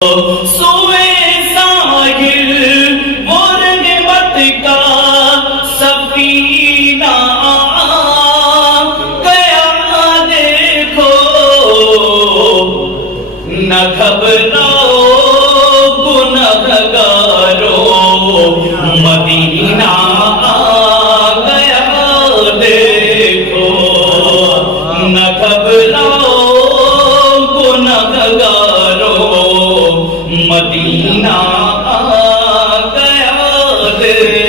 سوئے ساحل وہ رنگ مت کا سفینہ گیا دیکھو، نہ گھبراؤ گنہگارو، مدینہ گیا دیکھو، نہ گھبراؤ گنہگارو، مدینہ آ گیا دیکھو۔